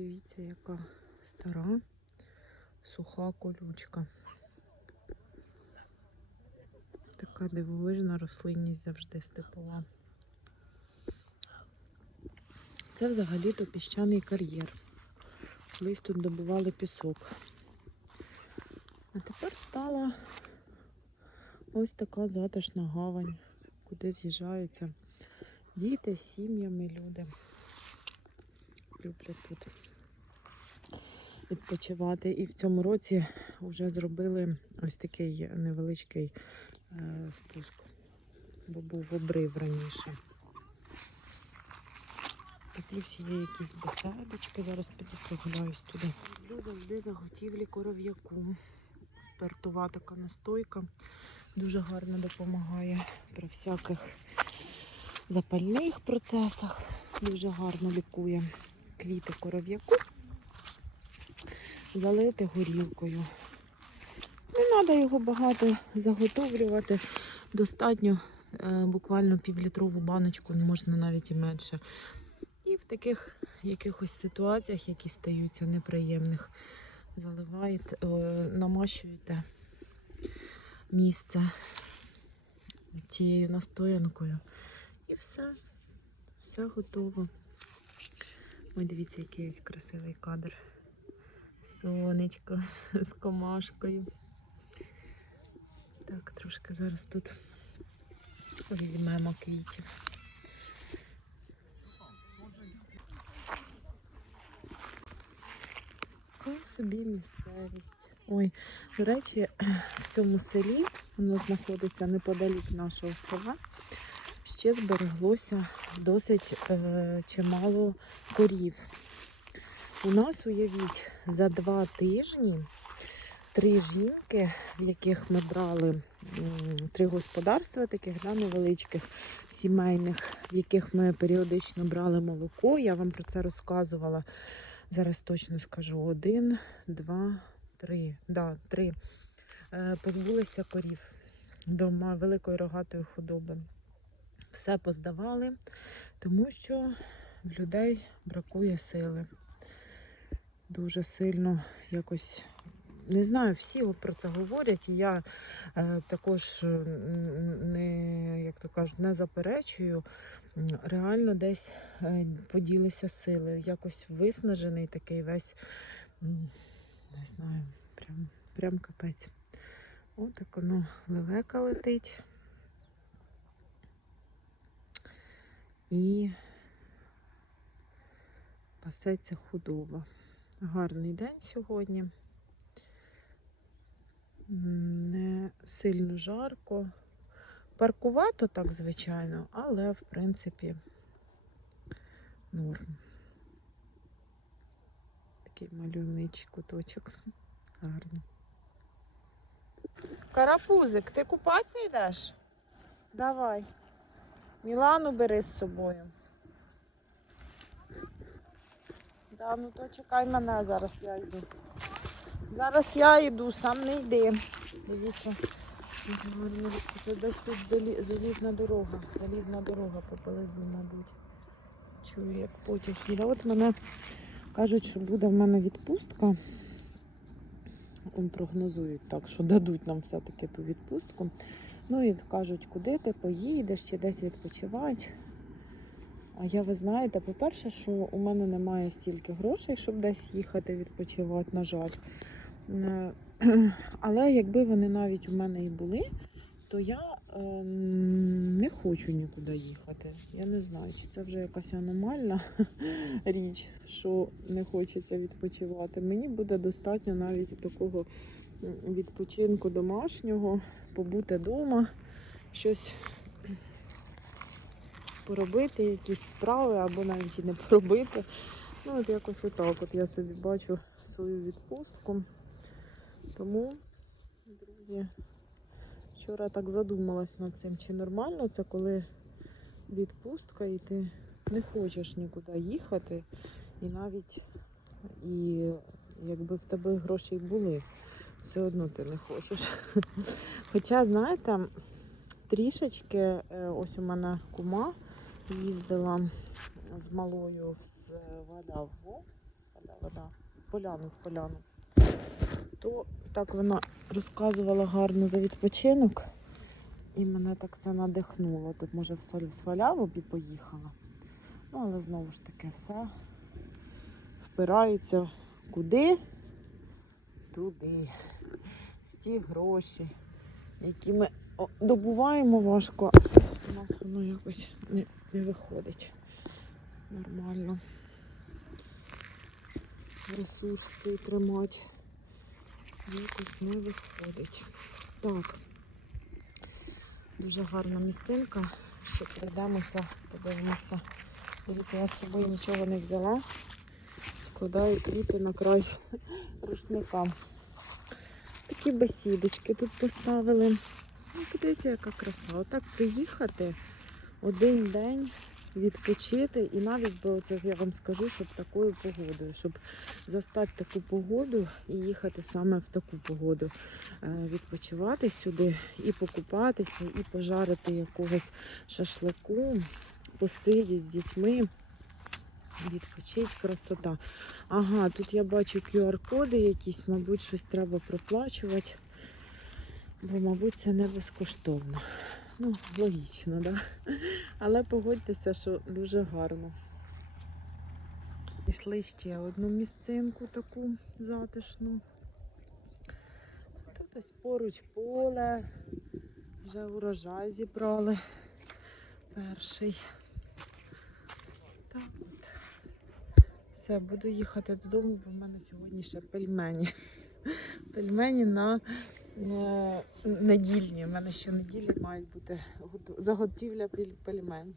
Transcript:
Дивіться, яка стара суха колючка. Така дивовижна рослинність завжди степова. Це взагалі-то піщаний кар'єр. Колись тут добували пісок. А тепер стала ось така затишна гавань, куди з'їжджаються діти з сім'ями, люди. Люблять тут відпочивати. І в цьому році вже зробили ось такий невеличкий е, спуск, бо був обрив раніше. Тут є якісь беседочки, зараз піду прогуляюсь туди. Люблю завжди заготівлі коров'яку. Спиртова така настойка. Дуже гарно допомагає при всяких запальних процесах. Дуже гарно лікує квіти коров'яку. Залити горілкою. Не треба його багато заготовлювати. Достатньо е, буквально півлітрову баночку, можна навіть і менше. І в таких якихось ситуаціях, які стаються неприємних, заливаєте, намащуєте місце тією настоянкою. І все, все готово. Ой, дивіться, який красивий кадр. Сонечко з комашкою. Так, трошки зараз тут візьмемо квітів. Така собі місцевість. Ой, до речі, в цьому селі, воно знаходиться неподалік нашого села, ще збереглося досить е, чимало корів. У нас, уявіть, за два тижні три жінки, в яких ми брали три господарства, таких да, невеличких, сімейних, в яких ми періодично брали молоко. Я вам про це розказувала. Зараз точно скажу: один, два, три. Да, три. Е, позбулися корів дома великої рогатої худоби. Все поздавали, тому що в людей бракує сили. Дуже сильно якось. Не знаю, всі про це говорять, і я е, також е, не, як то кажуть, не заперечую. Реально десь е, поділися сили. Якось виснажений такий весь, не знаю, прям, прям капець. Отак воно лелека летить. І пасеться худоба. Гарний день сьогодні. Не сильно жарко. Паркувато так, звичайно, але в принципі норм. Такий мальовничий куточок. Гарний. Карапузик, ти купатися йдеш? Давай. Мілану бери з собою. Да, ну то чекай мене, зараз я йду. Зараз я йду, сам не йди. Дивіться. Десь тут залізна дорога. Залізна дорога поблизу, мабуть. Чую, як потяг їде. От мене кажуть, що буде в мене відпустка. Прогнозують так, що дадуть нам все-таки ту відпустку. Ну і кажуть, куди ти поїдеш чи десь відпочивати. А я, ви знаєте, по-перше, що у мене немає стільки грошей, щоб десь їхати відпочивати, на жаль. Е, Але якби вони навіть у мене і були, то я е, не хочу нікуди їхати. Я не знаю, чи це вже якась аномальна річ, що не хочеться відпочивати. Мені буде достатньо навіть такого відпочинку домашнього, побути вдома, щось поробити, якісь справи або навіть і не поробити. Ну, от якось отак. От я собі бачу свою відпустку. Тому, друзі, вчора так задумалась над цим, чи нормально це, коли відпустка і ти не хочеш нікуди їхати, і навіть і якби в тебе гроші були, все одно ти не хочеш. Хоча, знаєте, трішечки, е, ось у мене кума їздила з малою де вода. В Поляну, в поляну. То так вона розказувала гарно за відпочинок. І мене так це надихнуло. Тут, може, в соль в Сваляву б і поїхала. Ну, але знову ж таки, все впирається куди? Туди. В ті гроші, які ми добуваємо важко, у нас якось не, не виходить нормально. Ресурс цей тримати якось не виходить. Так. Дуже гарна місцинка. Ще пройдемося, подивимося. Дивіться, я з собою нічого не взяла. Складаю квіти на край рушника. Такі бесідочки тут поставили. Ну, подивіться, яка краса. Отак приїхати один день, відпочити. І навіть би оце я вам скажу, щоб такою погодою, щоб застати таку погоду і їхати саме в таку погоду. Е, Відпочивати сюди і покупатися, і пожарити якогось шашлику, посидіти з дітьми. Відпочить красота. Ага, тут я бачу QR-коди якісь, мабуть, щось треба проплачувати, бо, мабуть, це не безкоштовно. Ну, логічно? Да? Але погодьтеся, що дуже гарно. Пішли ще одну місцинку таку затишну. Тут ось поруч поле. Вже урожай зібрали. Перший. Так от. Все, буду їхати додому, бо в мене сьогодні ще пельмені. Пельмені на недільні. У мене щонеділі мають бути заготівля пель- пельмень.